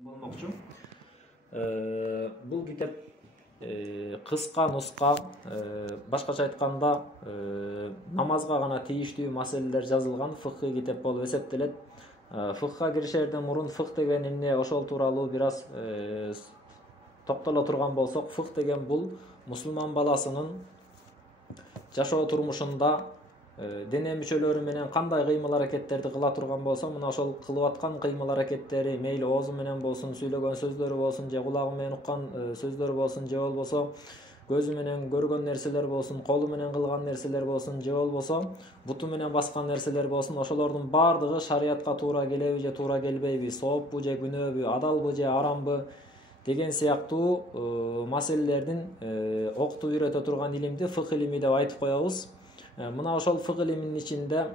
болмокчу. Бул китеп кыска нуска, башкача айтканда намазга гана тийиштүү маселелер жазылган фыкый китеп болуп эсептелет. Фыкка киришерден мурун фык деген эмне, ошол тууралуу бир аз токтоло турган болсок, фык деген бул мусулман баласынын жашоо турмушунда дене мүчөлөрү менен кандай кыймыл аракеттерди кыла турган болсо, мына ошол кылып аткан кыймыл аракеттери мейли оозу менен болсун, сүйлөгөн сөздөрү болсун, же кулагы менен уккан сөздөрү болсун, же болбосо көзү менен көргөн нерселер болсун, колу менен кылган нерселер болсун, же болбосо буту менен баскан нерселер болсун, ошолордун баардыгы шариятка туура келеби же туура келбейби, сооппу же күнөөбү, адалбы же арамбы деген сыяктуу маселелердин окутуп үйрөтө турган илимди фык илими деп айтып коебуз. Мына ошол фык илиминин ичинде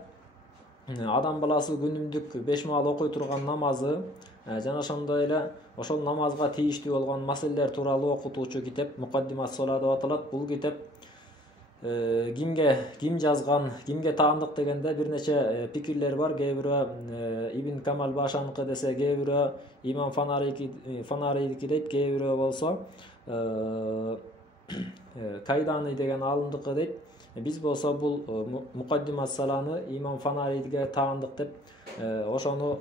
адам баласы күнүмдүк 5 маал окуй турган намазы жана ошондой эле ошол намазга тийиштүү болгон маселелер тууралуу окутуучу китеп Мукаддимат Сола деп аталат. Бул китеп ким жазган, кимге таандык дегенде бир нече пикирлер бар. Кээ бирөө Ибн Камал Башаныкы десе, кээ бирөө Имам Фанарийдики дейт, кээ бирөө болсо Кайданы деген алымдыкы дейт. Биз болсо бул Мукаддимат Саланы Имам Фанарийге таандык деп ошону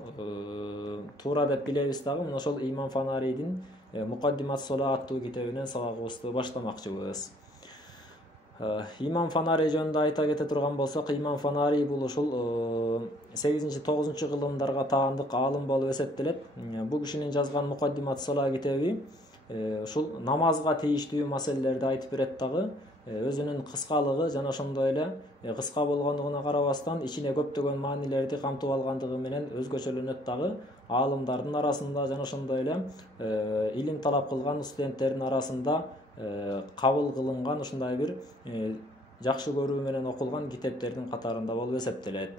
туура деп билебиз дагы. Мына ошол Имам Фанарийдин Мукаддимат Сола аттуу китебинен сабагыбызды баштамакчыбыз. Имам Фанарий жөнүндө айта кете турган болсок, Имам Фанарий бул ушул 8-9 кылымдарга таандык алым болуп эсептелет. Бул кишинин жазган Мукаддимат Сола китеби ушул намазга тийиштүү маселелерди айтып берет дагы. Өзүнүн кыскалыгы жана ошондой эле кыска болгондугуна карабастан ичине көптөгөн маанилерди камтып алгандыгы менен өзгөчөлөнөт дагы. Аалымдардын арасында жана ошондой эле илим талап кылган студенттердин арасында кабыл кылынган ушундай бир жакшы көрүү менен окулган китептердин катарында болуп эсептелет.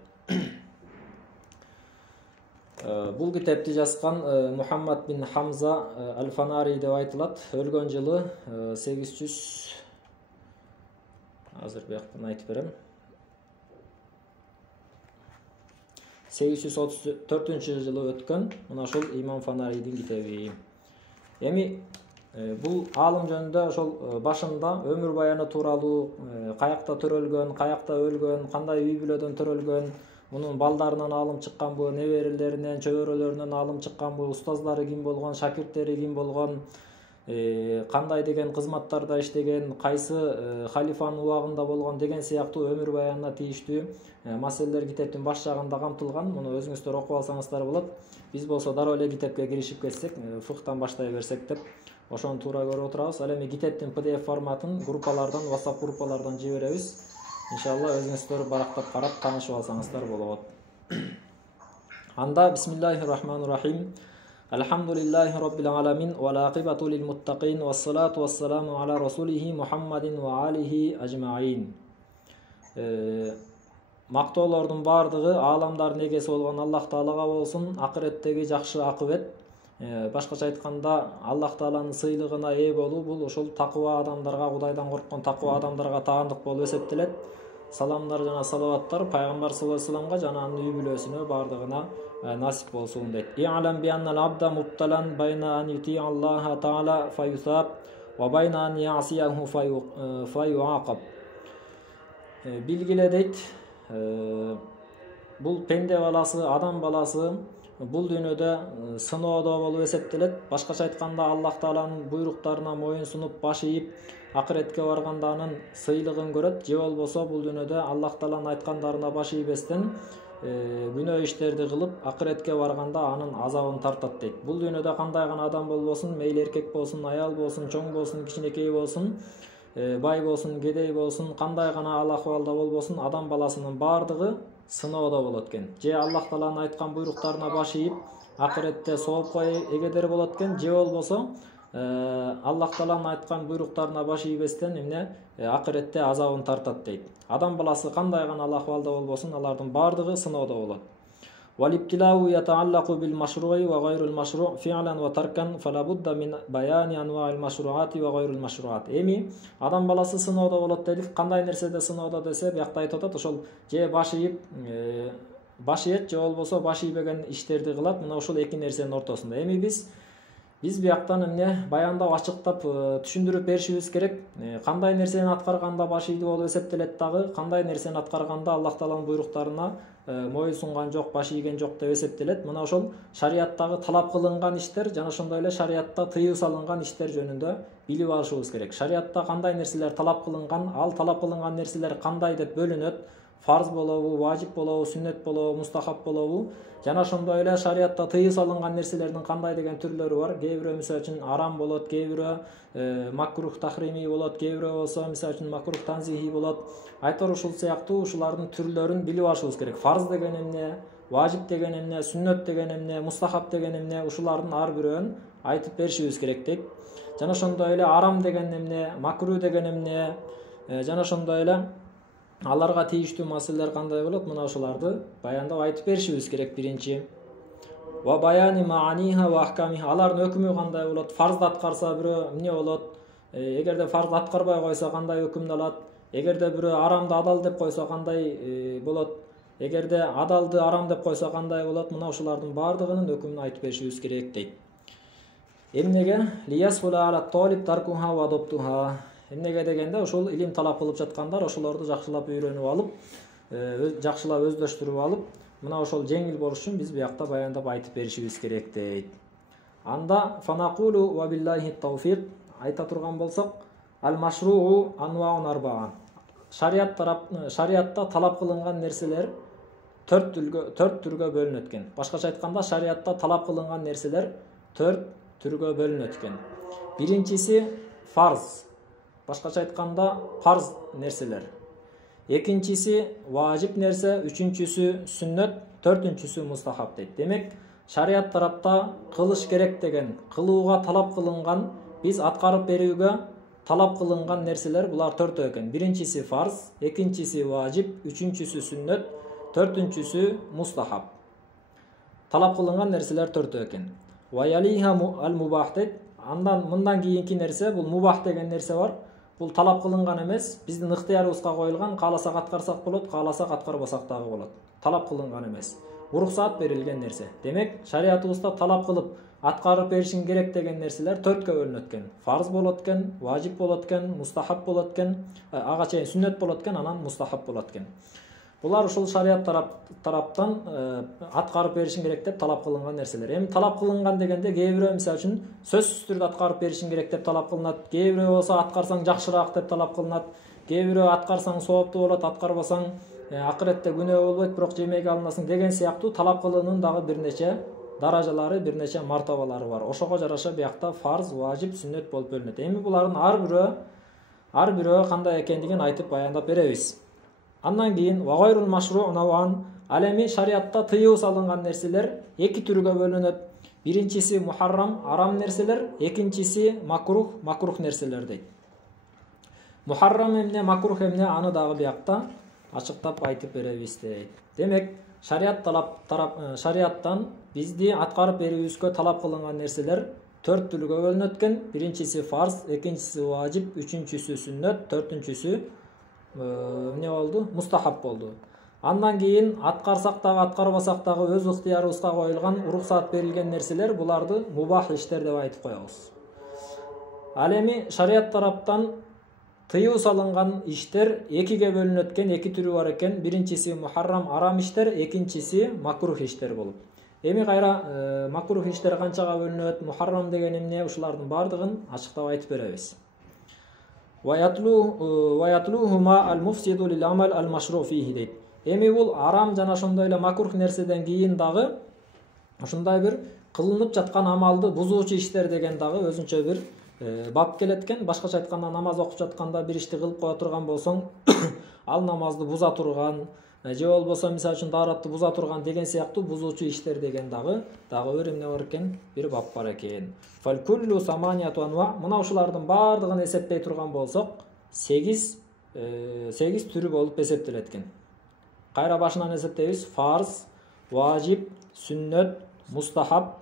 Бул китепти жазган Мухаммад бин Хамза аль-Фанари деп айтылат. Өлгөн жылы 800 азыр бияктан айтып берем. 834-жылы өткөн мына ошол Имам Фанарийдин китеби. Эми бул аалым жөнүндө ошол башында өмүр баяны тууралуу, каякта төрөлгөн, каякта өлгөн, кандай үй бүлөдөн төрөлгөн, мунун балдарынан алым чыкканбы, неберелеринен, чөбөрөлөрүнөн алым чыкканбы, устаздары ким болгон, шакирттери ким болгон, кандай деген кызматтарда иштеген, кайсы халифанын убагында болгон деген сыяктуу өмүр баянына тийиштүү маселелер китептин баш жагында камтылган. Муну өзүңүздөр окуп алсаңыздар болот. Биз болсо дароо эле китепке киришип кетсек, фыктан баштай берсек деп ошону туура көрүп отурабыз. Ал эми китептин PDF форматын группалардан, WhatsApp группалардан жиберебиз. Иншалла өзүңүздөр барактап карап таанышып алсаңыздар болот. Анда бисмиллахир-рахманир-рахим. Алхамдулиллахи rabbil alamin ва aqibatu lil muttaqin ва салату ва саламу аля расулихи Мухаммадин ва алихи ажмаин. Мактоолордун баардыгы ааламдардын эгеси болгон Аллах Таалага болсун. Акыреттеги жакшы акыбет, башкача айтканда Аллах Тааланын сыйлыгына ээ болуу, бул ошол такыба адамдарга, Кудайдан корккон такыба адамдарга таандык болуп эсептелет. Саламдар жана салаваттар пайгамбар саллаллаху алейхи вассаламга жана анын үй бүлөсүнө баардыгына насип болсун дейт. И'лам би аннал абда мубталан байна ан юти Аллаха таала фаюсаб ва байна ан ясияху фаюақаб. Билгиле дейт, бул пенде баласы, адам баласы бул дүйнөдө сыноодо болуп эсептелет. Башкача айтканда Аллах Тааланын буйруктарына моюн сунуп баш ийип акыретке барганда анын сыйлыгын көрөт, же болбосо бул дүйнөдө Аллах Тааланын айткандарына баш ийбестен күнөө иштерди кылып акыретке барганда анын азабын тартат дейт. Бул дүйнөдө кандай гана адам болбосун, мейли эркек болсун, аял болсун, чоң болсун, кичинекей болсун, бай болсун, кедей болсун, кандай гана ал акыбалда болбосун, адам баласынын баардыгы сыноодо болот экен. Же Аллах Тааланын айткан буйруктарына баш ийип акыретте соопко эгедер болот экен, же болбосо Аллах Тааланын айткан буйруктарына баш ийбестен эмне акыретте азабын тартат дейт. Адам баласы кандай гана ахвалда болбосун, алардын баардыгы сыноодо болот. Валибтилау ятааллaqu бил машруи ва гайрул машру фи'лан ва таркан фала будда мин баяни анва'ил машруати ва гайрул машруат. Эми адам баласы сыноодо болот дедик. Кандай нерседе сыноодо десе, биякта айтып атат, ошол же баш ийип баш ийет, же болбосо баш ийбеген иштерди кылат. Мына ушул эки нерсенин ортосунда. Эми биз Биз бияктан эмне баяндап ачыктап түшүндүрүп беришибиз керек. Кандай нерсени аткарганда баш ийди болуп эсептелет дагы, кандай нерсени аткарганда Аллах Тааланын буйруктарына моюнсунган жок, баш ийген жок деп эсептелет. Мына ошол шариаттагы талап кылынган иштер жана ошондой эле шариатта тыюу салынган иштер жөнүндө билип алышыбыз керек. Шариатта кандай нерселер талап кылынган, ал талап кылынган нерселер кандай деп бөлүнөт? Фарз болобу, важип болобу, сүннөт болобу, мустахаб болобу? Жана ошондой эле шариатта тыюу салынган нерселердин кандай деген түрлөрү бар? Кээ бирөө мисалы үчүн арам болот, кээ бирөө макрух тахрими болот, кээ бирөө болсо мисалы үчүн макрух танзихи болот. Айтор ушул сыяктуу ушулардын түрлөрүн билип алышыбыз керек. Фарз деген эмне, важип деген эмне, сүннөт деген эмне, мустахаб деген эмне, ушулардын ар бирөөн айтып беришибиз керек дейт. Жана ошондой эле арам деген эмне, макрух деген эмне, жана ошондой эле аларга тийиштүү маселелер кандай болот? Мына ушуларды баяндап айтып беришибиз керек биринчи. Ва баяни мааниха ва ахкамиха. Алардын өкүмү кандай болот? Фарзды аткарса бирөө эмне болот? Эгерде фарзды аткарбай койсо кандай өкүмдү алат? Эгерде бирөө арамды адал деп койсо кандай болот? Эгерде адалды арам деп койсо кандай болот? Мына ушулардын баардыгынын өкүмүн айтып беришибиз керек дейт. Эмнеге? Лиясфула ала талиб таркуха ва доптуха. Эмнеге дегенде ушул илим талап кылып жаткандар ошолорду жакшылап үйрөнүп алып, жакшылап өздөштүрүп алып, мына ошол жеңил болуш үчүн биз буякта баяндап айтып беришибиз керек дейт. Анда фанакулу ва биллахи тауфиq айта турган болсок, ал машруу анваун арбаа. Шариатта талап кылынган нерселер 4 түргө бөлүнөт экен. Башкача айтканда, шариатта талап кылынган нерселер 4 түргө бөлүнөт экен. Биринчиси фарз. Башкача айтканда, фарз нерселер. Экинчиси важип нерсе, үчүнчүсү сүннөт, төртүнчүсү мустахаб дейт. Демек, шариат тарапта кылыш керек деген, кылууга талап кылынган, биз аткарып берүүгө талап кылынган нерселер булар 4 экен. Биринчиси фарз, экинчиси важип, үчүнчүсү сүннөт, төртүнчүсү мустахаб. Талап кылынган нерселер 4 экен. Ва ялиха ал мубах дейт. Мындан кийинки нерсе, бул мубах деген нерсе бар. Бул талап кылынган эмес, биздин ыктыярыбызга коюлган, кааласак аткарсак болот, кааласак аткарбасак дагы болот. Талап кылынган эмес. Уруксаат берилген нерсе. Демек, шариатыбызда талап кылып аткарып беришин керек деген нерселер 4кө бөлүнөт экен. Фарз болот экен, важип болот экен, мустахаб болот экен, ага чейин сүннөт болот экен, анан мустахаб болот экен. Булар ушул шариат тараптан аткарып беришин керек деп талап кылынган нерселер. Эми талап кылынган дегенде кээ бирөө мисалы үчүн сөзсүз түрдө аткарып беришин керек деп талап кылынат. Кээ бирөө болсо аткарсаң жакшыраак деп талап кылынат. Кээ бирөө аткарсаң сооптуу болот, аткарбасаң акыретте күнөө болбойт, бирок жемеге алынасың деген сыяктуу талап кылуунун дагы бир нече даражалары, бир нече мартабалары бар. Ошого жараша биякта фарз, важип, сүннөт болуп бөлүнөт. Эми булардын ар бирөө кандай экендигин айтып баяндап беребиз. Андан кийин вагайрул машруу наван, ал эми шариатта тыюу салынган нерселер 2 түргө бөлүнөт. Биринчиси мухаррам, арам нерселер, экинчиси макрух нерселер дейт. Мухаррам эмне, макрух эмне, аны дагы биякта ачыктап айтып беребиз дейт. Демек, шариаттан бизди аткарып берүүбүзгө талап кылынган нерселер 4 түргө бөлүнөт экен. Биринчиси фарз, экинчиси важип, үчүнчүсү сүннөт, төртүнчүсү эмне болду? Мустахаб болду. Андан кийин аткарсак дагы, аткарбасак дагы өз ыктыярыбызга коюлган, уруксаат берилген нерселер, буларды мубах иштер деп айтып коебуз. Ал эми шариат тараптан тыюу салынган иштер 2ге бөлүнөт экен, 2 түрү бар экен. Биринчиси мухаррам, арам иштер, экинчиси макрух иштер болуп. Эми кайра макрух иштер канчага бөлүнөт, мухаррам деген эмне, ушулардын баардыгын ачыктап айтып беребиз. Ваятлухума ал-муфсиду лил-амал ал-машру фихи дейт. Эми бул арам жана ошондой эле макрух нерседен кийин дагы ушундай бир кылынып жаткан амалды бузуучу иштер деген дагы өзүнчө бир бап келет экен. Башкача айтканда, намаз окуп жатканда бир ишти кылып кое турган болсоң, ал намазды буза турган, же болбосо мисалы үчүн дааратты буза турган деген сыяктуу бузуучу иштер деген дагы бир эмне бар экен, бир бап бар экен. Фалкуллу саманияту анва, мына ушулардын баардыгын эсептей турган болсок, 8 түрү болуп эсептелет экен. Кайра башынан эсептейбиз: фарз, важип, сүннөт, мустахаб.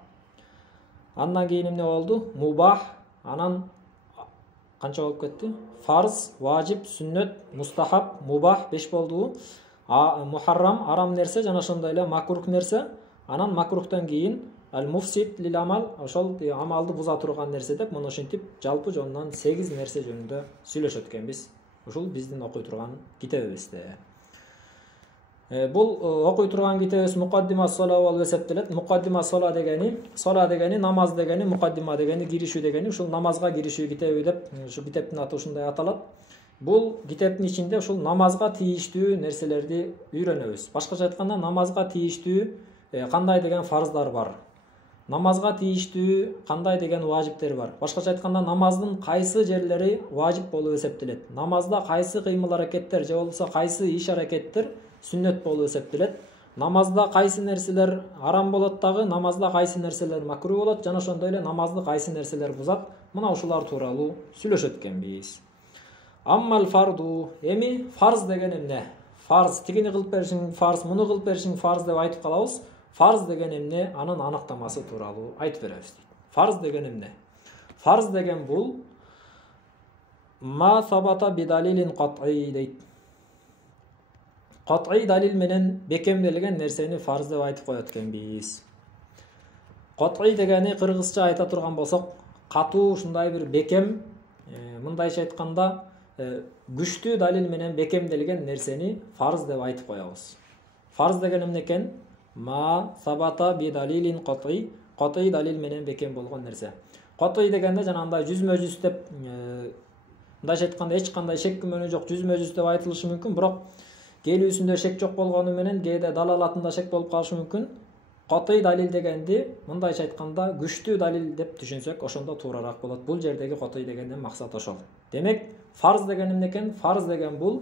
Андан кийин эмне болду? Мубах. Анан канча болуп кетти? Фарз, важип, сүннөт, мустахаб, мубах 5 болду. Мухаррам, арам нерсе жана ошондой эле макрух нерсе. Анан макрухтан кийин ал муфсид лил амал, ошол амалды буза турган нерсе деп, муну ушинтип жалпы жонунан 8 нерсе жөнүндө сүйлөшөт экенбиз. Ушул биздин окуй турган китебибизде. Бул окуй турган китебибиз Мукаддима сола болуп эсептелет. Мукаддима сола дегени намаз дегени, мукаддима дегени киришүү дегени, ушул намазга киришүү китеби деп, ушу китептин аты ушундай аталат. Бул китептин ичинде ушул намазга тийиштүү нерселерди үйрөнөбүз. Башкача айтканда, намазга тийиштүү кандай деген фарздар бар. Намазга тийиштүү кандай деген важиптер бар. Башкача айтканда, намаздын кайсы жерлери важип болуп эсептелет. Намазда кайсы кыймыл-аракеттер же болбосо кайсы иш-аракеттер сүннөт болуп эсептелет. Намазда кайсы нерселер арам болот дагы, намазда кайсы нерселер макруh болот, жана ошондой эле намазды кайсы нерселер бузат. Мына ушулар тууралуу сүйлөшөт экенбиз. Аммал фарду, эми фарз деген эмне? Фарз тигини кылып беришиң фарз, муну кылып беришиң фарз деп айтып калабыз. Фарз деген эмне? Анын аныктамасы тууралуу айтып беребиз. Фарз деген эмне? Фарз деген бул ма сабата бидалилин кат'и дейт. Кат'и далил менен бекемделген нерсени фарз деп айтып коет экенбиз. Кат'и дегени кыргызча айта турган болсок, катуу, ушундай бир бекем, мындайча айтканда, күчтүү далил менен бекемделген нерсени фарз деп айтып коебуз. Фарз деген эмне экен? Ма сабата бидалилин кат'и, кат'и далил менен бекем болгон нерсе. Кат'и дегенде жанагындай жүзмө-жүз деп, мындайча айтканда эч кандай шек күмөнү жок жүзмө-жүз деп айтылышы мүмкүн, бирок келүүсүндө шек жок болгону менен кээде далалатында шек болуп калышы мүмкүн. Кат'и далил дегенди мындайча айтканда күчтүү далил деп түшүнсөк, ошондо туурарак болот. Бул жердеги кат'и дегенден максат ошол. Демек, фарз деген эмне экен? Фарз деген бул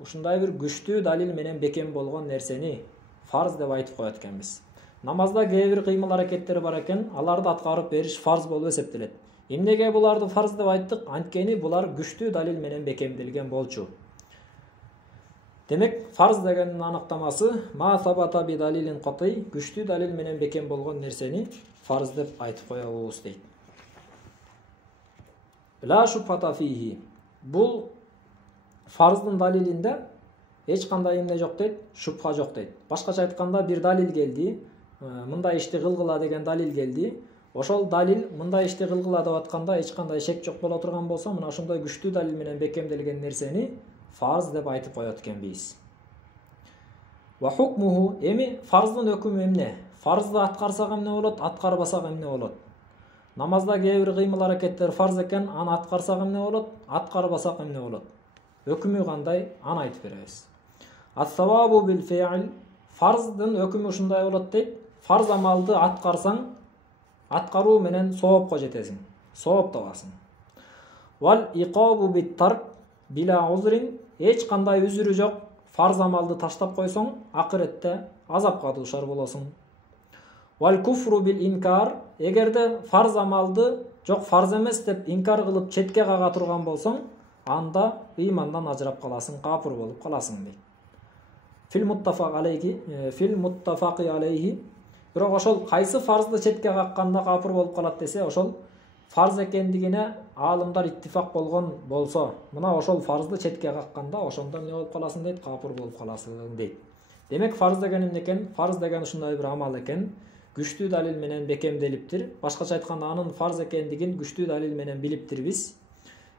ушундай бир күчтүү далил менен бекем болгон нерсени фарз деп айтып коет экенбиз. Намазда кээ бир кыймыл-аракеттер бар экен, аларды аткарып бериш фарз болуп эсептелет. Эмнеге буларды фарз деп айттык? Анткени булар күчтүү далил менен бекемделген болчу. Демек, фарз дегенин аныктамасы ма сабата би далилин кат'и, күчтүү далил менен бекем болгон нерсени фарз деп айтып коебуз дейт. Ла шубхата фихи. Бул фарздын далилинде эч кандай эмне жок дейт, шубха жок дейт. Башкача айтканда, бир далил келди, мындай ишти кылгыла деген далил келди. Ошол далил мындай ишти кылгыла деп атканда эч кандай шек жок боло турган болсо, мына ошондой күчтүү далил менен бекемделген нерсени фарз деп айтып коет экенбиз. Ва хукмуху, эми фарздын өкүмү эмне? Фарзды аткарсак эмне болот, аткарбасак эмне болот? Намазда кээ бир кыймыл-аракеттер фарз экен, аны аткарсак эмне болот, аткарбасак эмне болот? Өкүмү кандай? Аны айтып беребиз. Ас-савабу бил фи'л, фарздын өкүмү ушундай болот дейт. Фарз амалды аткарсаң, аткаруу менен соопко жетесиң, сооп табасың. Вал иқабу бит тарк била узрин, эч кандай үзүрү жок, фарз амалды таштап койсоң, акыретте азапка дуушар болосуң. Вал куфру бил инкар, эгерде фарз амалды жок фарз эмес деп инкар кылып четке кага турган болсоң, анда ыймандан ажырап каласың, капыр болуп каласың дейт. Фил муттафақи алейхи, бирок ошол кайсы фарзды четке какканда капыр болуп калат десе, ошол фарз экендигине аалымдар иттифак болгон болсо, мына ошол фарзды четке какканда ошондо эмне болуп каласың дейт, капыр болуп каласың дейт. Демек, фарз деген эмне экен? Фарз деген ушундай бир амал экен, күчтүү далил менен бекемделиптир. Башкача айтканда, анын фарз экендигин күчтүү далил менен билиптирбиз.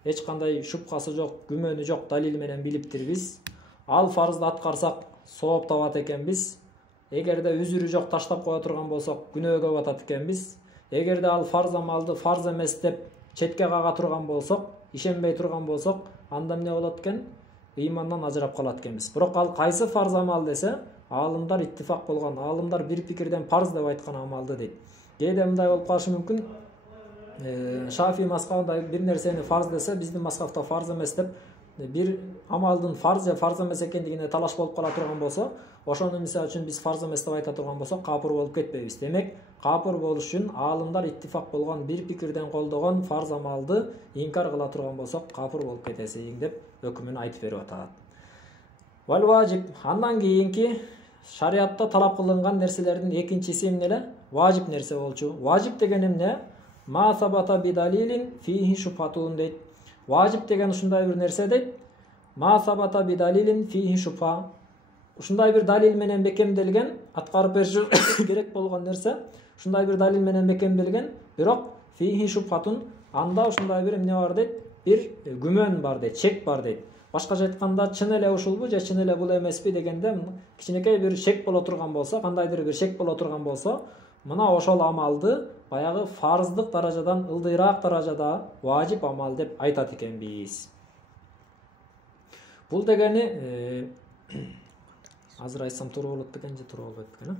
Эч кандай шубхасы жок, күмөнү жок далил менен билиптирбиз. Ал фарзды аткарсак сооп табат экенбиз. Эгерде үзүрү жок таштап кое турган болсок, күнөөгө батат экенбиз. Эгерде ал фарз амалды фарз эмес деп четке кага турган болсок, ишенбей турган болсок, анда эмне болот экен? Ыймандан ажырап калат экенбиз. Бирок ал кайсы фарз амал десе, аалымдар иттифак болгон, аалымдар бир пикирден фарз деп айткан амалды дейт. Кээде мындай болуп калышы мүмкүн. Шафи мазхабында бир нерсени фарз десе, биздин мазхабта фарз эмес деп, бир амалдын фарз же фарз эмес экендигине талаш болуп кала турган болсо, ошону мисалы үчүн биз фарз эмес деп айта турган болсок, капыр болуп кетпейбиз. Демек, капыр болуш үчүн аалымдар иттифак болгон, бир пикирден колдогон фарз амалды инкар кыла турган болсок, капыр болуп кетесиң деп өкүмүн айтып берип атат. Вал важиб, андан кийинки шариатта талап кылынган нерселердин экинчиси эмне эле? Важиб нерсе болчу. Важиб деген эмне? Ма сабата би далилин фихи шубхатун дейт. Важиб деген ушундай бир нерсе дейт. Ма сабата би далилин фихи шубха. Ушундай бир далил менен бекемделген, аткарып бериши керек болгон нерсе, ушундай бир далил менен бекемделген, бирок фихи шубхатун, анда ушундай бир эмне бар дейт, бир күмөн бар дейт, шек бар дейт. Башкача айтканда, чын эле ушулбу же чын эле бул эмеспи дегенде кичинекей бир шек боло турган болсо, кандайдыр бир шек боло турган болсо, мына ошол амалды баягы фарздык даражадан ылдыйраак даражада важип амал деп айтат экенбиз. Бул дегени азыр айтсам туура болот бекен же туура болбойт бекен?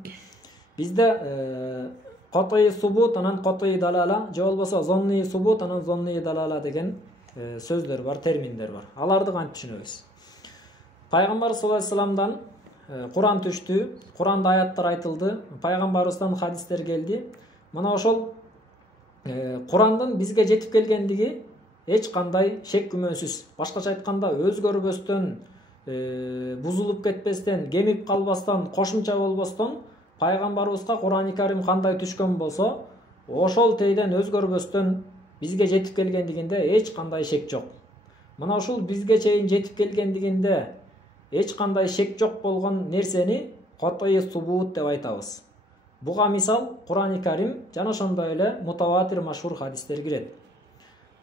Бизде катый субут анан катый далала, же болбосо зонный субут анан зонный далала деген сөздөр бар, терминдер бар. Аларды кантип түшүнөбүз? Пайгамбар саллаллаху алейхи вассаламдан Куран түштү, Куранда аяттар айтылды, пайгамбарыбыздан хадистер келди. Мына ошол Курандын бизге жетип келгендиги эч кандай шек күмөнсүз. Башкача айтканда, өзгөрбөстөн, бузулуп кетпестен, кемип калбастан, кошумча болбостон пайгамбарыбызга Куран-ы Карим кандай түшкөн болсо, ошол тейден өзгөрбөстөн бизге жетип келгендигинде эч кандай шек жок. Мына ушул бизге чейин жетип келгендигинде эч кандай шек жок болгон нерсени катый субут деп айтабыз. Буга мисал Куран-ы Карим жана ошондой эле мутаватир машхур хадистер кирет.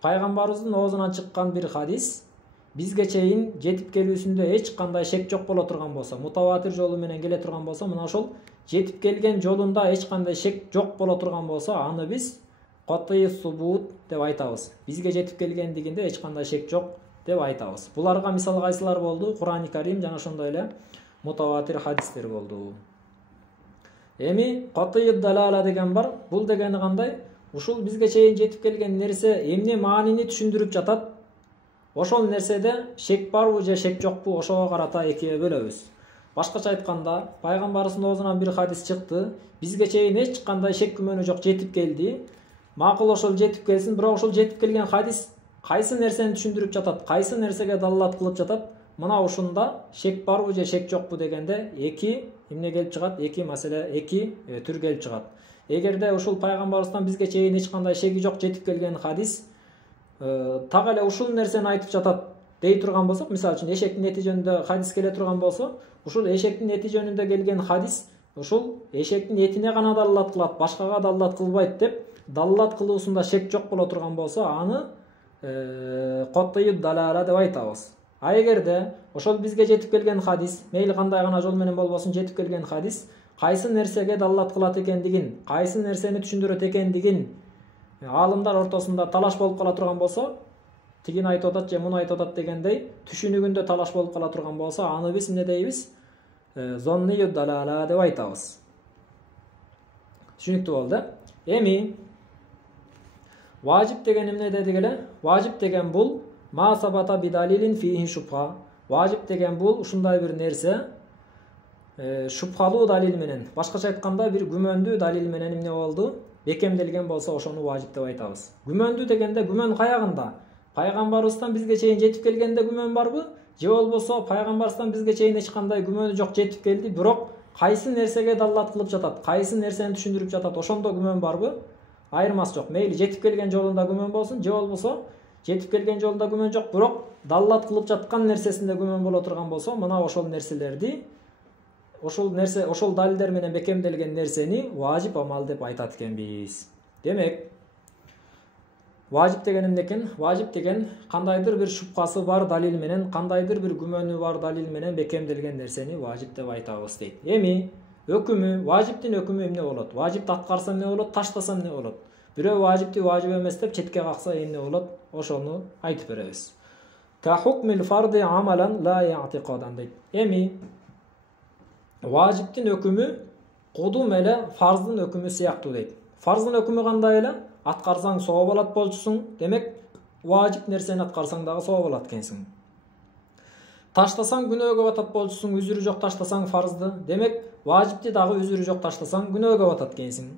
Пайгамбарыбыздын оозунан чыккан бир хадис бизге чейин жетип келүүсүндө эч кандай шек жок боло турган болсо, мутаватир жолу менен келе турган болсо, мына ошол жетип келген жолунда эч кандай шек жок боло турган болсо, аны биз катый субут деп айтабыз. Бизге жетип келгендигинде эч кандай шек жок деп айтабыз. Буларга мисал кайсылар болду? Куран-ы Карим жана ошондой эле мутаватир хадистер болду. Эми катый далала деген бар. Бул дегени кандай? Ушул бизге чейин жетип келген нерсе эмне маанини түшүндүрүп жатат? Ошол нерседе шек барбы же шек жокпу, ошого карата экиге бөлөбүз. Башкача айтканда, пайгамбарыбыздын оозунан бир хадис чыкты. Бизге чейин эч кандай шек күмөнү жок, жетип келди. Макул ошол жетип келсин, бирок ошол жетип келген хадис кайсы нерсени түшүндүрүп жатат, кайсы нерсеге далалат кылып жатат? Мына ушунда шек барбы же шек жокпу дегенде эки эмне келип чыгат? Эки маселе, эки түр келип чыгат. Эгерде ушул пайгамбарыбыздан бизге чейин эч кандай шеги жок жетип келген хадис так эле ушул нерсени айтып жатат дей турган болсок, мисалы үчүн эшектин эти жөнүндө хадис келе турган болсо, ушул эшектин эти жөнүндө келген хадис ушул эшектин этине гана далалат кылат, башкага далалат кылбайт деп далалат кылуусунда шек жок боло турган болсо, аны катый далала деп айтабыз. А эгерде ошол бизге жетип келген хадис, мейли кандай гана жол менен болбосун жетип келген хадис кайсы нерсеге далалат кылат экендигин, кайсы нерсени түшүндүрөт экендигин аалымдар ортосунда талаш болуп кала турган болсо, тигин айтып атат же муну айтып атат дегендей түшүнүгүндө талаш болуп кала турган болсо, аны биз эмне дейбиз? Зонный далала деп айтабыз. Түшүнүктүү болду. Эми важип деген эмне дедик эле? Важип деген бул ма сабата бидалилин фихи шубха. Важип деген бул ушундай бир нерсе шубхалуу далил менен, башкача айтканда бир күмөндүү далил менен эмне болду? Бекемделген болсо, ошону важип деп айтабыз. Күмөндүү дегенде күмөн каягында? Пайгамбарыбыздан бизге чейин жетип келгенде күмөн барбы? Же болбосо пайгамбарыбыздан бизге чейин эч кандай күмөнү жок, жетип келди, бирок кайсы нерсеге далалат кылып жатат, кайсы нерсени түшүндүрүп жатат, ошондо күмөн барбы? Айырмасы жок. Мейли жетип келген жолунда күмөн болсун, же болбосо жетип келген жолунда күмөн жок, бирок далалат кылып жаткан нерсесинде күмөн боло турган болсо, мына ошол нерселерди, ошол далилдер менен бекемделген нерсени важип амал деп айтат экенбиз. Демек, важип деген эмне экен? Важип деген кандайдыр бир шубхасы бар далил менен, кандайдыр бир күмөнү бар далил менен бекемделген нерсени важип деп айтабыз дейт. Эми өкүмү, важиптин өкүмү эмне болот? Важипти аткарса эмне болот? Таштаса эмне болот? Бирөө важипти важип эмес деп четке какса эмне болот? Ошону айтып беребиз. Ка хукмил фарди амалан ла я'тиқадан дейт. Эми важиптин өкүмү кудум эле фарздын өкүмү сыяктуу дейт. Фарздын өкүмү кандай эле? Аткарсаң сооп алат болчусуң. Демек, важип нерсени аткарсаң дагы сооп алат экенсиң. Таштасаң күнөөгө батат болчусуң, үзүрү жок таштасаң фарзды. Демек, важипти дагы үзүрү жок таштасаң күнөөгө батат экенсиң.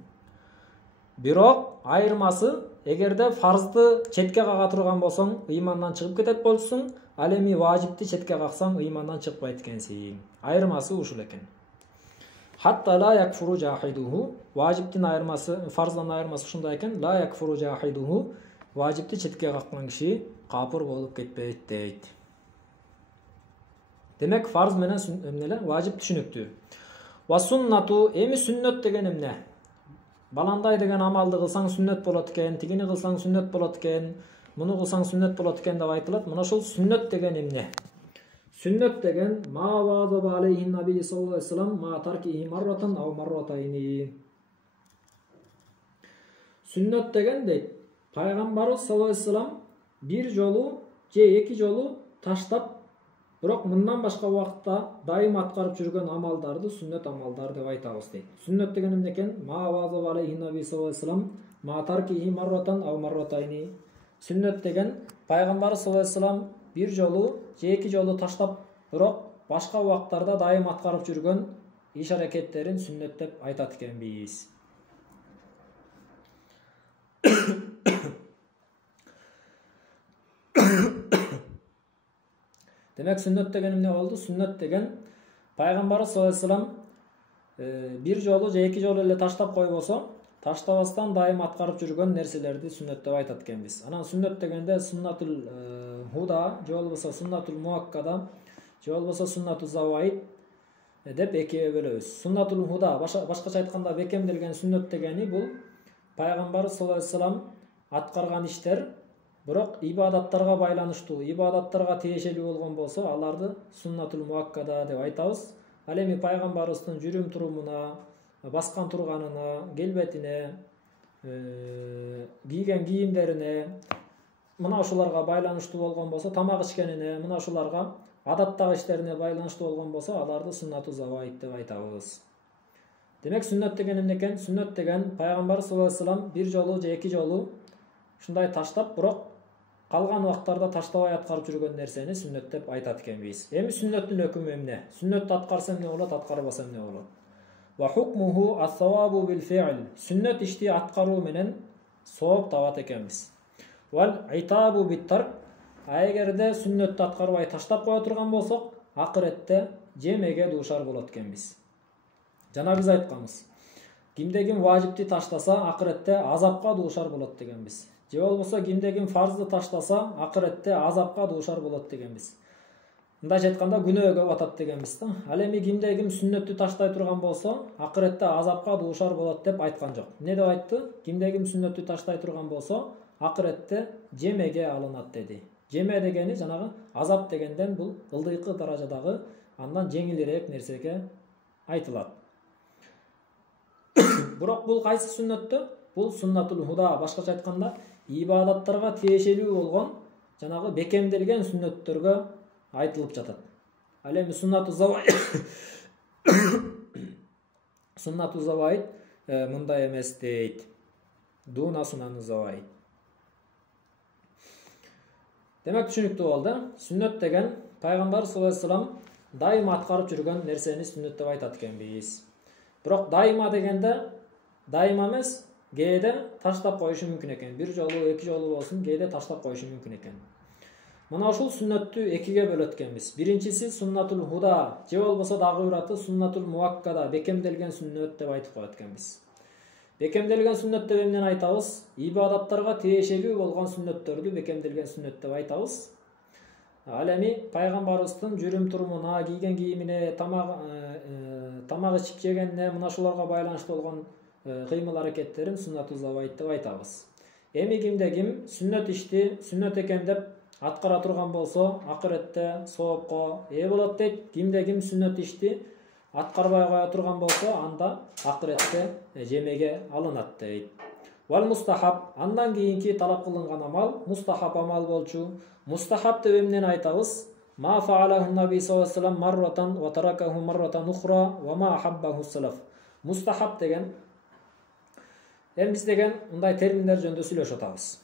Бирок айырмасы, эгерде фарзды четке кага турган болсоң, ыймандан чыгып кетет болчусуң, ал эми важипти четке каксаң, ыймандан чыкпайт экенсиң. Айырмасы ушул экен. Хатта ла якфуру жахидуху. Важиптин айырмасы, фарздан айырмасы ушундай экен. Ла якфуру жахидуху. Важипти четке каккан киши капыр болуп кетпейт дейт. Демек, фарз менен эмне эле? Важип түшүнүктүү. Ва суннату, эми сүннөт деген эмне? баландай деген амалды кылсаң сүннөт болот экен, тигини кылсаң сүннөт болот экен, муну кылсаң сүннөт болот экен деп айтылат. Мына ошол сүннөт деген эмне? Сүннөт деген ма вазаба алейхи наби саллаллаху алейхи вассалам ма таркихи марратан ау марратайни. Сүннөт деген дейт, пайгамбарыбыз саллаллаху алейхи вассалам бир жолу же эки жолу таштап, бирок мындан башка убакытта дайым аткарып жүргөн амалдарды сүннөт амалдар деп айтабыз дейт. Сүннөт деген эмне экен? Ма вазаба алейхи наби саллаллаху алейхи вассалам ма таркихи марратан ау марратайни. Сүннөт деген пайгамбар саллаллаху алейхи вассалам бир жолу же эки жолу таштап, бирок башка убакыттарда дайым аткарып жүргөн иш аракеттерин сүннөт деп айтат экенбиз. Демек сүннөт деген эмне болду? Сүннөт деген пайгамбар саллаллаху алейхи вассалам бир жолу же эки жолу эле таштап койбосо, таштабастан дайым аткарып жүргөн нерселерди сүннөт деп айтат экенбиз. Анан сүннөт дегенде суннатул худа, же болбосо суннатул муаккада, же болбосо суннатул заваид деп экиге бөлөбүз. Суннатул худа, башкача айтканда бекемделген сүннөт дегени бул пайгамбар саллаллаху алейхи вассалам аткарган иштер, бирок ибадаттарга байланыштуу, ибадаттарга тиешелүү болгон болсо, аларды суннатул муаккада деп айтабыз. Ал эми пайгамбарыбыздын жүрүм турумуна, баскан турганына, келбетине, кийген кийимдерине, мына ушуларга байланыштуу болгон болсо, тамак ичкенине, мына ушуларга адаттагы иштерине байланыштуу болгон болсо, аларды суннату заваид деп айтабыз. Демек сүннөт деген эмне экен? Сүннөт деген пайгамбар саллаллаху алейхи вассалам бир жолу же эки жолу ушундай таштап, бирок калган убактарда таштабай аткарып жүргөн нерсени сүннөт деп айтат экенбиз. Эми сүннөттүн өкүмү эмне? Сүннөттү аткарса эмне болот, аткарбаса эмне болот? Ва хукмуху ас-савабу бил фи'л. Сүннөт ишти аткаруу менен сооп табат экенбиз. Вал итабу бит тарк. Эгерде сүннөттү аткарбай таштап кое турган болсок, акыретте жемеге дуушар болот экенбиз. Жана биз айтканбыз. Кимде ким важипти таштаса, акыретте азапка дуушар болот дегенбиз. Же болбосо кимде ким фарзды таштаса, акыретте азапка дуушар болот дегенбиз. Мындайча айтканда күнөөгө батат дегенбиз да. Ал эми кимде ким сүннөттү таштай турган болсо, акыретте азапка дуушар болот деп айткан жок. Эмне деп айтты? Кимде ким сүннөттү таштай турган болсо, акыретте жемеге алынат деди. Жеме дегени жанагы азап дегенден бул ылдыйкы даражадагы андан жеңилирээк нерсеге айтылат. Бирок бул кайсы сүннөттө? Бул суннатул худа, башкача айтканда ибадаттарга тиешелүү болгон жанагы бекемделген сүннөттөргө айтылып жатат. Ал эми суннату заваид суннату заваид мындай эмес дейт. Дуна суннату заваид. Демек түшүнүктүү болду. Сүннөт деген пайгамбар саллаллаху алейхи вассалам дайыма аткарып жүргөн нерсени сүннөт деп айтат экенбиз. Бирок дайыма дегенде дайыма эмес, кээде таштап коюшу мүмкүн экен. Бир жолу, эки жолу болсун, кээде таштап коюшу мүмкүн экен. Мына ушул сүннөттү экиге бөлөт экенбиз. Биринчиси суннатул худа, же болбосо дагы бир аты суннатул муаккада, бекемделген сүннөт деп айтып коет экенбиз. Бекемделген сүннөт деп эмнени айтабыз? Ибадаттарга тиешелүү болгон сүннөттөрдү бекемделген сүннөт деп айтабыз. Ал эми пайгамбарыбыздын жүрүм турумуна, кийген кийимине, тамак ичип жегенине, мына ушуларга байланыштуу болгон кыймыл аракеттерин суннату заваид деп айтабыз. Эми кимде ким сүннөт ишти сүннөт экен деп аткара турган болсо, акыретте соопко ээ болот дейт. Кимде ким сүннөт ишти аткарбай кое турган болсо, анда акыретте жемеге алынат дейт. Вал мустахаб, андан кийинки талап кылынган амал мустахаб амал болчу. Мустахаб деп эмнени айтабыз? Ма фаалаху наби саллаллаху алейхи вассалам марратан ва таракаху марратан ухра ва ма хаббаху салаф. Мустахаб деген биз деген мындай терминдер жөнүндө сүйлөшүп атабыз.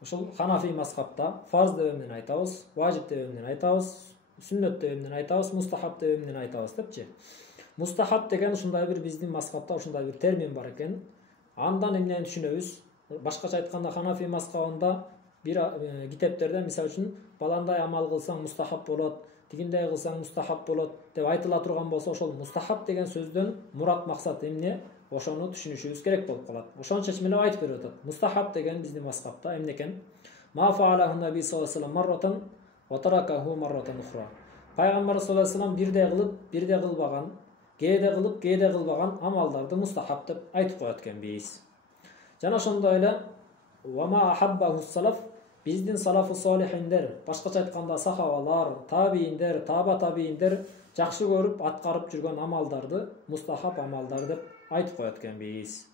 Ушул Ханафи мазхабта фарз деп эмнени айтабыз, важип деп эмнени айтабыз, сүннөт деп эмнени айтабыз, мустахаб деп эмнени айтабыз депчи. Мустахаб деген ушундай бир биздин мазхабта ушундай бир термин бар экен. Андан эмнени түшүнөбүз? Башкача айтканда Ханафи мазхабында бир китептерде мисалы үчүн баландай амал кылсаң мустахаб болот, тигиндей кылсаң мустахаб болот деп айтыла турган болсо, ошол мустахаб деген сөздөн мурат максат эмне? Ошону түшүнүшүбүз керек болуп калат. Ошон чечим менен айтып берип атат. Мустахаб деген биздин мазхабта эмне экен? Ма фаалаху наби саллаллаху алейхи вассалам марратан ва таракаху марратан ухра. Пайгамбар саллаллаху алейхи вассалам бирде кылып, бирде кылбаган, кээде кылып кээде кылбаган амалдарды мустахаб деп айтып коет экенбиз. Жана ошондой эле вама ахаббаху салаф, биздин салафу солихиндер, башкача айтканда сахабалар, табииндер, таба табииндер жакшы көрүп аткарып жүргөн амалдарды мустахаб амалдар деп айтып коет экенбиз.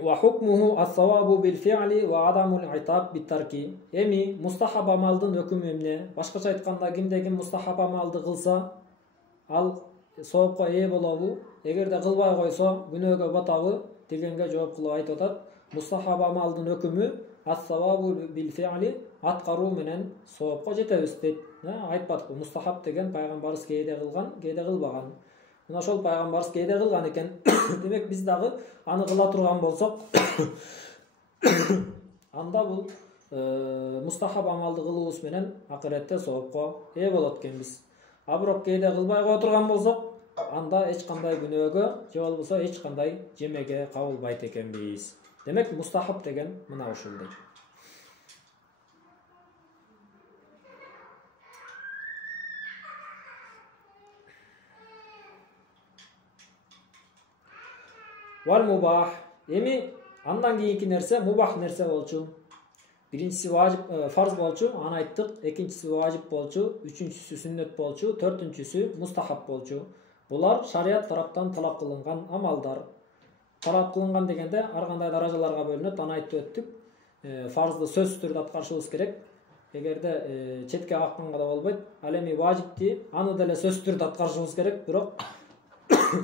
Ва хукмуху ас-савабу бил-фи'ли ва адамул итаб бит-тарки. Эми мустахаб амалдын өкүмү эмне? Башкача айтканда кимде ким мустахаб амалды кылса, ал соопко ээ болобу? Эгерде кылбай койсо күнөөгө батабы дегенге жооп кылып айтып атат. Мустахаб амалдын өкүмү ас-савабу бил-фи'ли, аткаруу менен соопко жетебиз дейт. Айтпадыкпы, мустахаб деген пайгамбарыбыз кээде кылган, кээде кылбаган. Мына ошол пайгамбарыбыз кээде кылган экен. Демек биз дагы аны кыла турган болсок, анда бул мустахаб амалды кылуубуз менен акыретте соопко ээ болот экенбиз. А бирок кээде кылбай кое турган болсок, анда эч кандай күнөөгө же болбосо эч кандай жемеге кабылбайт экенбиз. Демек мустахаб деген мына ушул дейт. Вал мубах. Эми андан кийинки нерсе мубах нерсе болчу. Биринчиси важип, фарз болчу, аны айттык. Экинчиси важип болчу, үчүнчүсү сүннөт болчу, төртүнчүсү мустахаб болчу. Булар шарият тараптан талап кылынган амалдар. Талап кылынган дегенде ар кандай даражаларга бөлүнөт, аны айтып өттүк. Фарзды сөзсүз түрдө аткарышыбыз керек. Эгерде четке какканга да болбойт. Ал эми важипти аны деле сөзсүз түрдө аткарышыбыз керек, бирок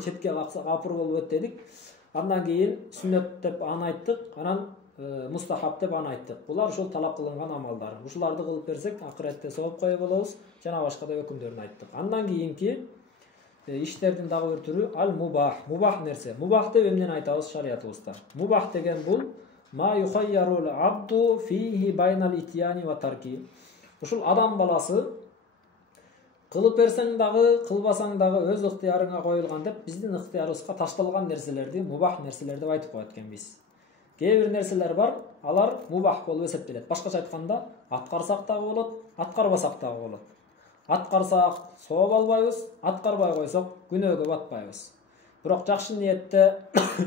четке каксак апыр болуп өт дедик. Андан кийин сүннөт деп аны айттык, анан мустахаб деп аны айттык. Булар ушул талап кылынган амалдар. Ушуларды кылып берсек, акыретте сооп кое болобуз. Жана башка да өкүмдөрүн айттык. Андан кийинки иштердин дагы бир түрү ал мубах. Мубах нерсе. Мубах деп эмнени айтабыз шариятыбызда? Мубах деген бул ма юхайярул абду фихи байнал итияни ва тарки. Ушул адам баласы кылып берсең дагы, кылбасаң дагы өз ыктыярыңа коюлган деп биздин ыктыярыбызга ташталган нерселерди мубах нерселер деп айтып коет экенбиз. Кээ бир нерселер бар, алар мубах болуп эсептелет. Башкача айтканда, аткарсак дагы болот, аткарбасак дагы болот. Аткарсак сооп албайбыз, аткарбай койсок күнөөгө батпайбыз. Бирок жакшы ниетте,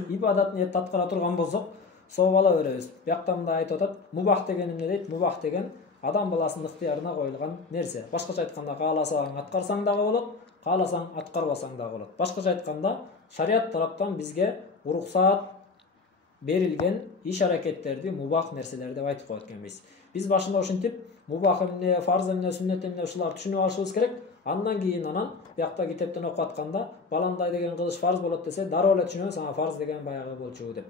ибадат ниетте аткара турган болсок, сооп ала беребиз. Биякта мындай айтып атат, мубах деген эмне дейт? Мубах деген адам баласынын ыктыярына коюлган нерсе. Башкача айтканда, кааласаң аткарсаң дагы болот, кааласаң аткарбасаң дагы болот. Башкача айтканда, шарият тараптан бизге уруксаат берилген иш-аракеттерди мубах нерселер деп айтып коет экенбиз. Биз башында ушинтип, мубах эмне, фарз эмне, сүннөт эмне ушуларды түшүнүп алышыбыз керек. Андан кийин биякта китептен окуп атканда, баландай деген кылыш фарз болот десе, дароо эле түшүнөбүз, фарз деген баягы болчу деп.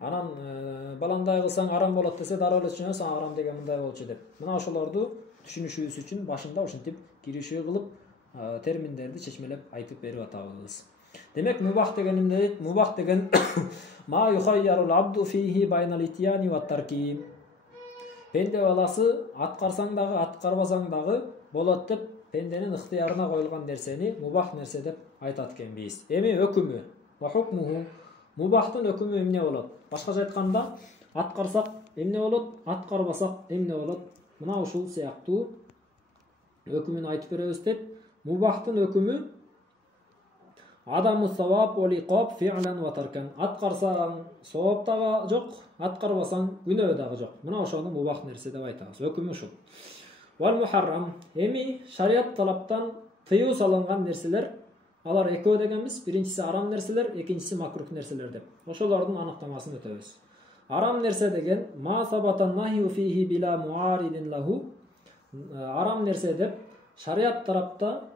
Анан баландай кылсаң арам болот десе, дароо эле түшүнөбүз, арам деген мындай болчу деп. Мына ошолорду түшүнүшүбүз үчүн башында ушинтип киришүү кылып, терминдерди чечмелеп айтып берип атабыз. Демек мубах деген эмне дейт? Мубах деген ма юхайярул абду фихи байнал итияни ва тарки. Пенде баласы аткарсаң дагы, аткарбасаң дагы болот деп пенденин ыктыярына коюлган нерсени мубах нерсе деп айтат экенбиз. Эми өкүмү, ва хукмуху, мубахтын өкүмү эмне болот? Башкача айтканда, аткарсак эмне болот, аткарбасак эмне болот? Мына ушул сыяктуу өкүмүн айтып беребиз дейт. Мубахтын өкүмү адамы саваб вал иқаб фи'лан ва таркан. Аткарсаң савап дагы жок, аткарбасаң күнөө дагы жок. Мына ошону мубах нерсе деп айтабыз. Өкүмү ушул. Вал мухаррам. Эми шарият талаптан тыюу салынган нерселер, алар экөө дегенбиз. Биринчиси арам нерселер, экинчиси макрух нерселер деп. Ошолордун аныктамасын өтөбүз. Арам нерсе деген ма сабатан нахи фихи била муаридин лаху. Арам нерсе деп шарият тарапта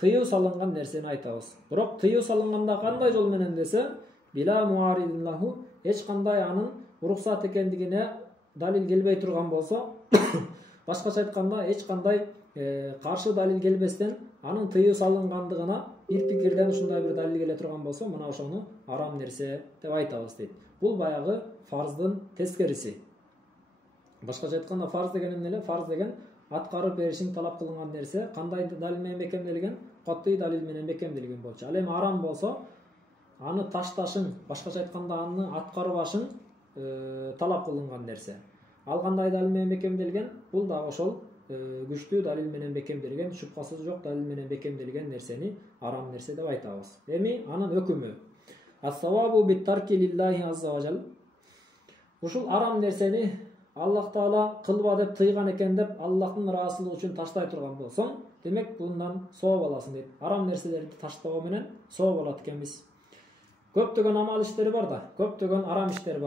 тыюу салынган нерсени айтабыз. Бирок тыюу салынганда кандай жол менен десе, била муаридин лаху, эч кандай анын уруксат экендигине далил келбей турган болсо, башкача айтканда эч кандай каршы далил келбестен анын тыюу салынгандыгына бир пикирден ушундай бир далил келе турган болсо, мына ошону арам нерсе деп айтабыз дейт. Бул баягы фарздын тескериси. Башкача айтканда фарз деген эмне эле? Фарз деген аткарып беришиң талап кылынган нерсе кандай далил менен бекемделген? Кат'ый далил менен бекемделген болчу. Ал эми арам болсо, аны ташташың, башкача айтканда аны аткарбашың талап кылынган нерсе. Ал кандай далил менен бекемделген? Бул дагы ошол күчтүү далил менен бекемделген, шубхасыз жок далил менен бекемделген нерсени арам нерсе деп айтабыз. Эми анын өкүмү. Ас-савабу бит-тарки лиллахи азза ва жал. Ушул арам нерсени Аллах Таала кылба деп тыйган экен деп Аллахтын ыраазычылыгы үчүн таштай турган болсоң, демек bundan сооп аласың дейт. Арам нерселерди таштоо менен сооп алат экенбиз. Көптөгөн амал иштери бар да, көптөгөн арам иштер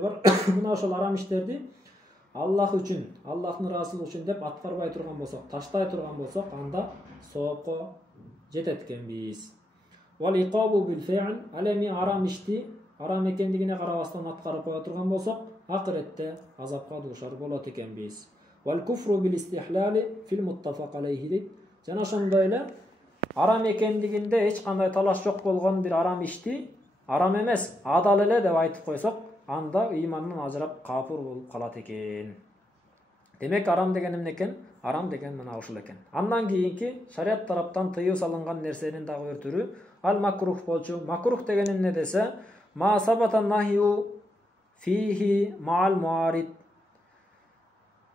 бар. Мына ошол арам иштерди Аллах үчүн, Аллахтын ыраазычылыгы үчүн деп аткарбай турган болсок, таштай турган болсок, анда соопко жетет экенбиз. Вал иқабу бил фи'л, алеми арам ишти арам экендигине карабастан аткарып кое турган болсок, акыретте азапка дуушар болот экенбиз. Вал куфру бил истихлали фил муттафак алейхи. Жана ошондой эле арам экендигинде эч кандай талаш жок болгон бир арам ишти арам эмес, адал эле деп айтып койсок, анда ыймандан ажырап кафыр болуп калат экен. Демек арам деген эмне экен? Арам деген мына ушул экен. Андан кийинки шарият тараптан тыюу салынган нерсенин дагы бир түрү ал макрух болчу. Макрух деген эмне десе, ма сабатан нахиу фихи маал муарид.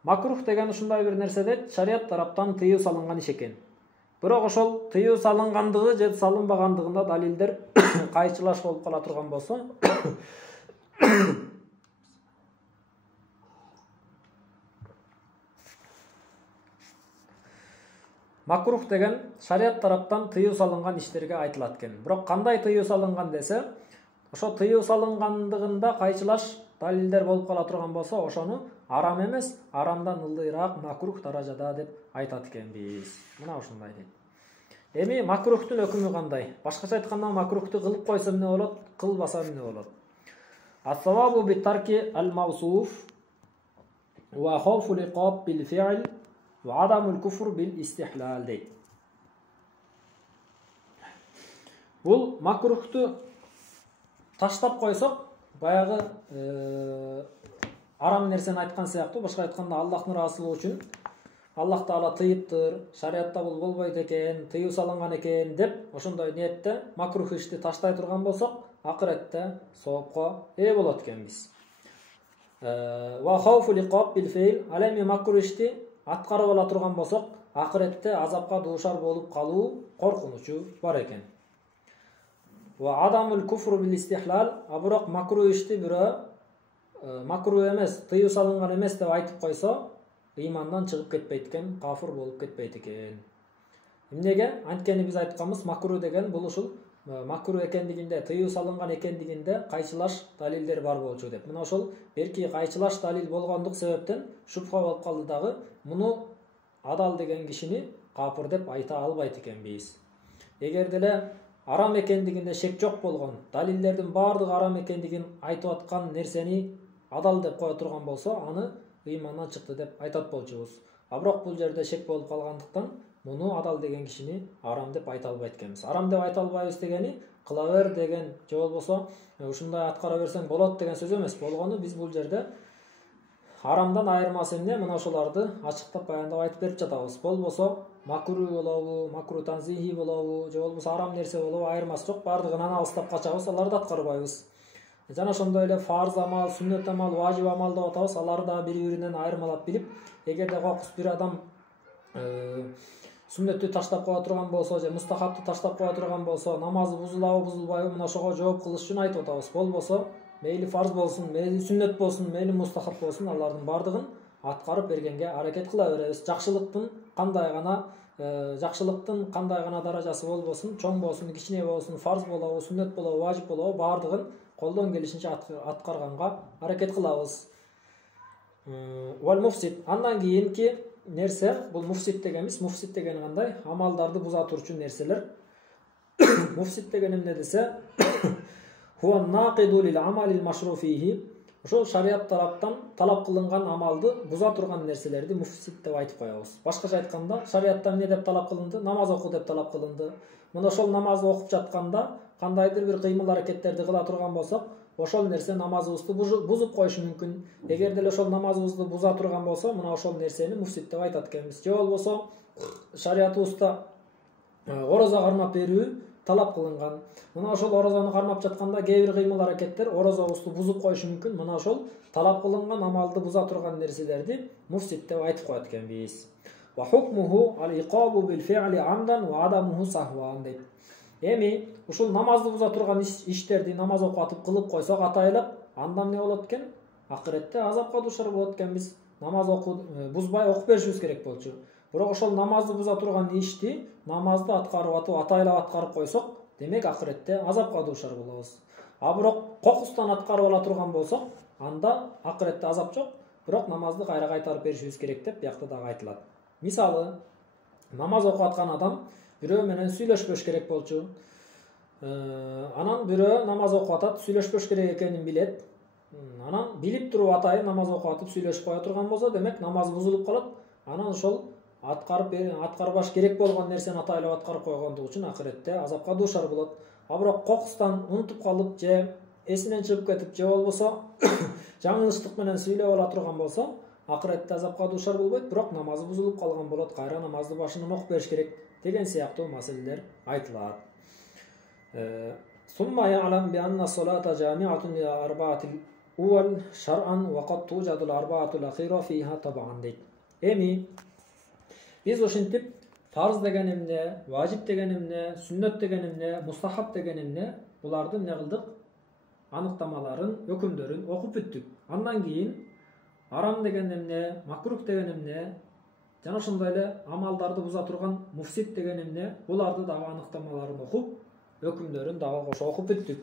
Макрух деген ушундай бир нерсе дейт, шарият тараптан тыюу салынган иш экен. Бирок ошол тыюу салынгандыгы же салынбагандыгында далилдер кайчылаш болуп кала турган болсо, макрух деген шарият тараптан тыюу салынган иштерге айтылат экен. Бирок кандай тыюу салынган десе, ошо тыюу салынгандыгында кайчылаш далилдер болуп кала турган болсо, ошону арам эмес, арамдан ылдыйраак макрух даражада деп айтат экенбиз. Мына ушундай дейт. Эми макрухтун өкүмү кандай? Башкача айтканда макрухту кылып койсо эмне болот, кылбаса эмне болот? Ас-савабу бит-тарки ал-мавсуф ва хауфул иқаб бил-фи'л ва адамул куфр бил-истихлал дейт. Бул макрухту таштап койсок, баягы арам нерсени айткан сыяктуу, башка айтканда Аллахтын ыраазычылыгы үчүн Аллах Таала тыйыптыр, шариатта бул болбойт экен, тыюу салынган экен деп ошондой ниетте макрух ишти таштай турган болсок, акыретте соопко ээ болот экенбиз. Ва хауфул иқаб бил фейл, ал эми макрух ишти аткарып ала турган болсок, акыретте азапка дуушар болуп калуу коркунучу бар экен. Ва адамул куфру бил истихлал, бирок макрух ишти бирөө макрух эмес, тыюу салынган эмес деп айтып койсо, ыймандан чыгып кетпейт экен, кафыр болуп кетпейт экен. Эмнеге? Анткени биз айтканбыз, макрух деген бул ушул макрух экендигинде, тыюу салынган экендигинде кайчылаш далилдер бар болчу деп. Мына ошол берки кайчылаш далил болгондук себептен шубха болуп калды дагы, муну адал деген кишини кафыр деп айта албайт экенбиз. Эгер деле арам экендигинде шек жок болгон, далилдердин баардыгы арам экендигин айтып аткан нерсени адал деп кое турган болсо, аны ыймандан чыкты деп айтат болчубуз. Бирок бул жерде шек болуп калгандыктан муну адал деген кишини арам деп айта албайт экенбиз. Арам деп айта албайбыз дегени кыла бер деген, же болбосо ушундай аткара берсең болот деген сөз эмес. Болгону биз бул жерде арамдан айырмасы эмне? Мына ошолорду ачыктап баяндап айтып берип жатабыз. Болбосо макрух болобу, макрух танзихи болобу, же болбосо арам нерсе болобу, айырмасы жок. Бардыгын алыстап качабыз, аларды аткарбайбыз. Жана ошондой эле фарз амал, сүннөт амал, важип амал деп атабыз. Алар да бири-биринен айырмалап билип, эгерде кокус бир адам сүннөттү таштап кое турган болсо, же мустахабты таштап кое турган болсо, намазы бузулабы, бузулбайбы, мына ошого жооп кылыш үчүн айтып атабыз. Болбосо, мейли фарз болсун, мейли сүннөт болсун, мейли мустахаб болсун, алардын бардыгын аткарып бергенге аракет кыла беребиз. Жакшылыктын кандай гана даражасы болбосун, чоң болсун, кичине болсун, фарз болобу, сүннөт болобу, важип болобу, бардыгын колдон келишинче аткарганга аракет кылабыз. Вал муфсид. Андан кийинки нерсе, бул муфсид дегенбиз. Муфсид деген кандай? Амалдарды буза турчу нерселер. Муфсид деген эмне десе, хуа нақиду лил амалил машру фихи. Ошол шарият тараптан талап кылынган амалды буза турган нерселерди муфсид деп айтып коебуз. Башкача айтканда, шариатта эмне деп талап кылынды? Намаз оку деп талап кылынды. Мына ошол намазды окуп жатканда кандайдыр бир кыймыл аракеттерди кыла турган болсок, ошол нерсе намазыбызды бузуп коюшу мүмкүн. Эгер деле ошол намазыбызды буза турган болсо, мына ошол нерсени муфсид деп айтат экенбиз. Же болбосо шариятыбызда ороза кармап берүү талап кылынган. Мына ошол орозону кармап жатканда кээ бир кыймыл аракеттер орозобузду бузуп коюшу мүмкүн. Мына ошол талап кылынган амалды буза турган нерселерди муфсид деп айтып коет экенбиз. Ва хукмуху ал-иqabu bil-fi'li 'amdan wa 'adamuhu sahwan дейт. Эми ушул намазды буза турган иштерди намаз окуп атып кылып койсок атайлап, анда эмне болот экен? Акыретте азапка душар болот экенбиз. Намаз бузбай окуп беришибиз керек болчу. Бирок ошол намазды буза турган ишти намазды аткарып атып атайлап аткарып койсок, демек акыретте азапка душар болобуз. А бирок кокустан аткарып ала турган болсок, анда акыретте азап жок, бирок намазды кайра кайтарып беришибиз керек деп биякта дагы айтылат. Мисалы, намаз окуп аткан адам бирөө менен сүйлөшпөш керек болчу. Анан бирөө намаз окуп атат, сүйлөшпөш керек экенин билет. Анан билип туруп атайын намаз окуп атып сүйлөшүп кое турган болсо, демек намаз бузулуп калат. Анан ошол аткарбаш керек болгон нерсени атайлап аткарып койгондугу үчүн акыретте азапка душар болот. А бирок кокустан унутуп калып же эсинен чыгып кетип же болбосо жаңылыштык менен сүйлөп ала турган болсо, акыретте азапка душар болбойт, бирок намазы бузулуп калган болот, кайра намазды башынан окуп бериш керек деген сыяктуу маселелер айтылат. Сумма я'lam bi anna as-salata jami'atun ila arba'atil awwal shar'an wa qad tujadu al-arba'atul akhira fiha tab'an дейт. Эми биз ошентип фарз деген эмне, важип деген эмне, сүннөт деген эмне, мустахаб деген эмне, буларды эмне кылдык? Аныктамаларын, өкүмдөрүн окуп бүттүк. Андан кийин арам деген эмне, макрух деген эмне, жана ошондой эле амалдарды буза турган муфсид деген эмне, буларды дагы аныктамаларын окуп, өкүмдөрүн дагы кошо окуп бүттүк.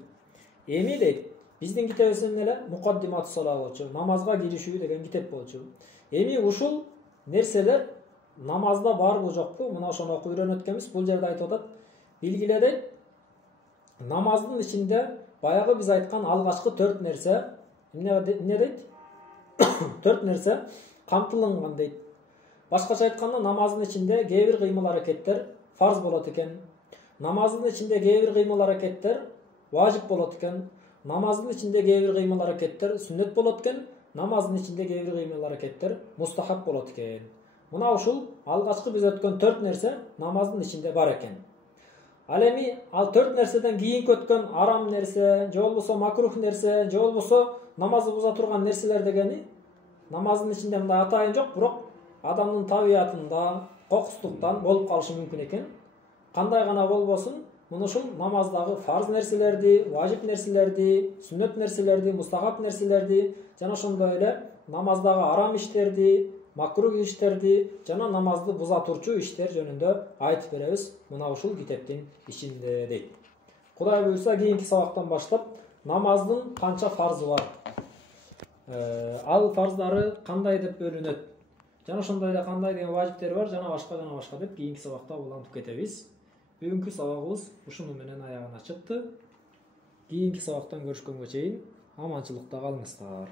Эми дейт, биздин китебибиз эмне эле? Мукаддиматус сала болчу, намазга киришүү деген китеп болчу. Эми ушул нерселер намазда барбы жокпу? Мына ошону окуп үйрөнөт экенбиз. Бул жерде айтып атат. Билгиле дейт, намаздын ичинде баягы биз айткан алгачкы 4 нерсе эмне дейт? 4 нерсе камтылынган дейт. Башкача айтканда, намаздын ичинде кээ бир кыймыл аракеттер фарз болот экен. Намаздын ичинде кээ бир кыймыл аракеттер важип болот экен. Намаздын ичинде кээ бир кыймыл аракеттер сүннөт болот экен. Намаздын ичинде кээ бир кыймыл аракеттер мустахаб болот экен. Мына ушул алгачкы биз өткөн 4 нерсе намаздын ичинде бар экен. Ал эми ал 4 нерседен кийинки өткөн арам нерсе, же болбосо макрух нерсе, же болбосо намазды буза турган нерселер дегени намаздын ичинде мындай атайын жок, бирок адамдын табиятында кокустуктан болуп калышы мүмкүн экен. Кандай гана болбосун, мына ушул намаздагы фарз нерселерди, важип нерселерди, сүннөт нерселерди, мустахаб нерселерди, жана ошондой эле намаздагы арам иштерди, макрух иштерди, жана намазды буза турчу иштер жөнүндө айтып беребиз мына ушул китептин ичинде дейт. Кудай буйрса кийинки сабактан баштап намаздын канча фарзы бар, ал фарздары кандай деп бөлүнөт, жана ошондой эле кандай деген важиптери бар, жана башка деп кийинки сабакта улантып кетебиз. Бүгүнкү сабагыбыз ушуну менен аягына чыкты. Кийинки сабактан көрүшкөнгө чейин аманчылыкта калыңыздар.